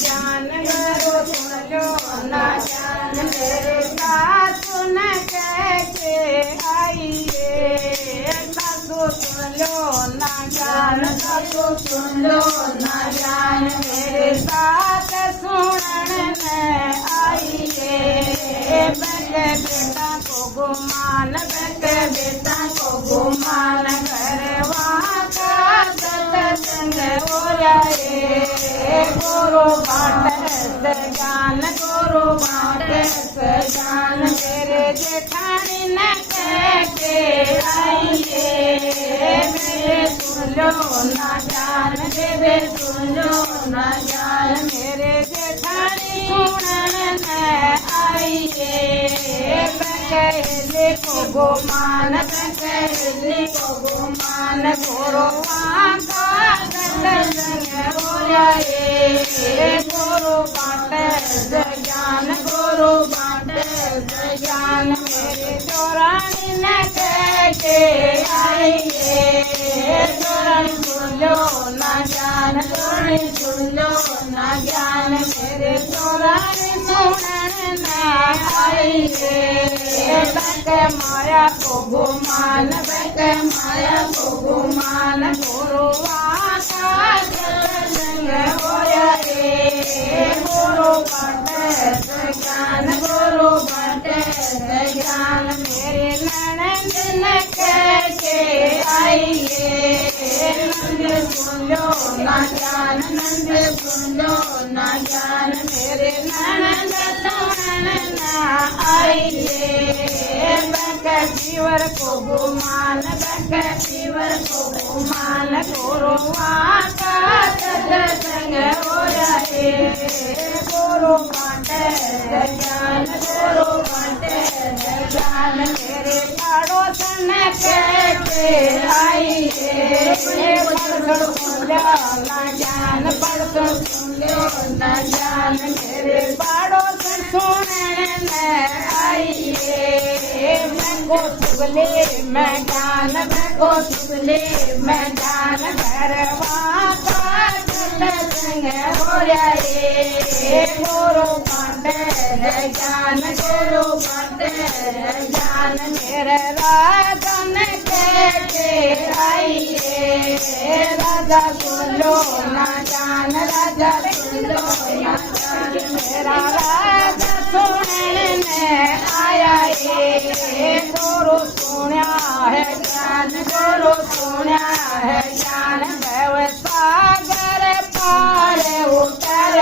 ज्ञान गुरु सुन लो ना ज्ञान मेरे सासु न कह के आइए सासु सुन लो ना ज्ञान सासु सुन लो ना ज्ञान मेरे साथ सुनन आइए बेटे बेटा को गुमान बेटे बेटा को गुमान करवा का सत्संग हो जाए गुरु बाटे ज्ञान गुरु बाटे ज्ञान मेरे जेठानी न कह के आइए मेरे सुन लो ना ज्ञान देवे सुन लो ना ज्ञान मेरे जेठानी सुनन आइए कहले को गुमान कहले को गुमान गुरु का सत्संग हो जाए गुरु बाटे ज्ञान गुरु बाटे ज्ञान मेरे चौरानी न कह के आइए चौरानी सुन लो ना ज्ञान चौरानी सुन लो ना ज्ञान मेरे चौरानी सुनन आइए बक माया को गुमान बक माया को गुमान गुरु का सत्संग हो जाए गुरु बाटे ज्ञान गुरु बाटे ज्ञान मेरे ननद न कह के आइए नंद सुन लो ना ज्ञान नंद सुन लो ना ज्ञान मेरे ननद सुनन आइए बक जीवर को गुमान बक जीवर को गुमान गुरु का सत्संग हो जाए गुरु बाटे ज्ञान गुरु बाटे ज्ञान मेरे पड़ोसन कह के आइए पड़ोसन सुन लो ना ज्ञान पड़ोसन सुन लो ना ज्ञान मेरे पड़ोसन सुनन आइए मैं को सुगले मैं ज्ञान मैं को सुगले मैं ज्ञान करवा का सत्संग हो जाए गुरु बाटे ज्ञान गुरु बाटे ज्ञान मेरे राजन कह के आइए राजा सुन लो ना ज्ञान राजा सुन लो ना ज्ञान मेरा राजा सुनन आया गुरु सुना है ज्ञान गुरु सुना है ज्ञान भव सागर पार उतर